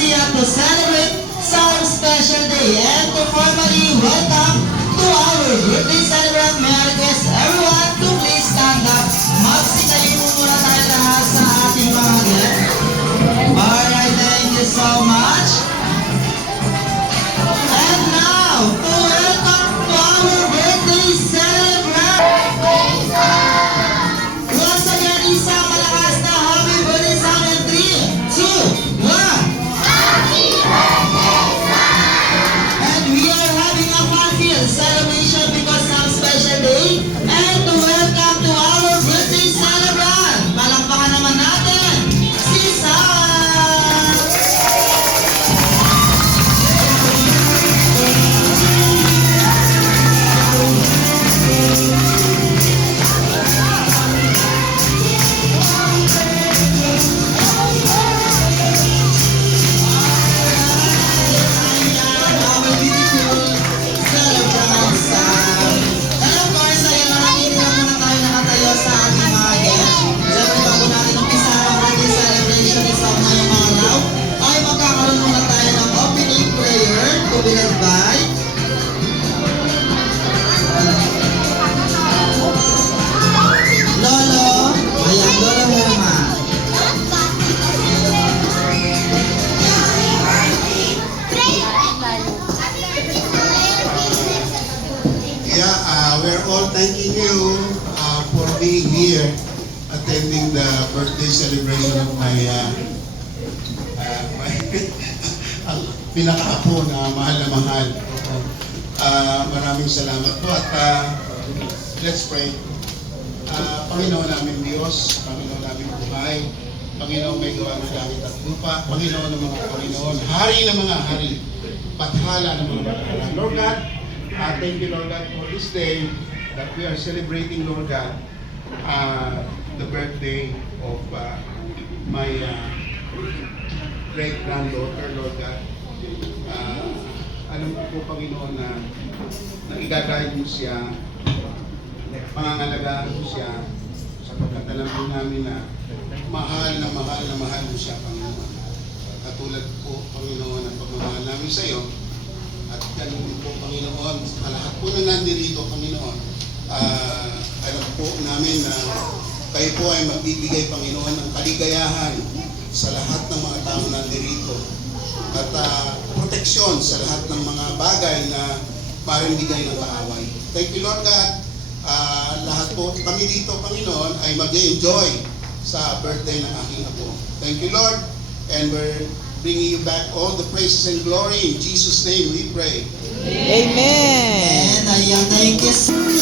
Garcia to celebrate some special day and to formally welcome to our birthday celebrant. May I request everyone to please stand up. Magsitayin muna tayo lahat sa ating mga guests. Alright, thank you so much. And now, to welcome to our birthday celebrant. Once again, isang malakas na happy birthday sa amin. 3, 2, 1. Happy birthday, son! And we are having a fun-filled celebration because some special day. And to welcome to our birthday celebrant. Palakpakan naman natin si Sam! We're all thanking you for being here, attending the birthday celebration of my ang pinakaapo na mahal na mahal. Maraming salamat po at let's pray. Panginoon namin Diyos, Panginoon namin buhay, Panginoon may gawa ng langit at lupa, Panginoon ng mga Panginoon, Hari ng mga hari, Pathala ng mga pathala. Lord God, thank you, Lord God, for this day that we are celebrating, Lord God, the birthday of my great-granddaughter, Lord God. Alam ko po, Panginoon, na igagayad mo siya, pangangalagaan mo siya, sapagkat alam po namin na mahal na mahal na mahal mo siya, Panginoon. Katulad po, Panginoon, ang pagmamahal namin sa iyo. At ganun po, Panginoon, sa lahat po na nandirito, Panginoon, alam po namin na kayo po ay magbibigay, Panginoon, ng kaligayahan sa lahat ng mga tao nandirito. At proteksyon sa lahat ng mga bagay na maaaring bigay ng kaaway. Thank you, Lord God. Lahat po kami dito, Panginoon, ay mag-enjoy sa birthday ng aking apo. Thank you, Lord. And we're bringing you back all the praises and glory. In Jesus' name we pray. Amen. And ayan, thank you so much.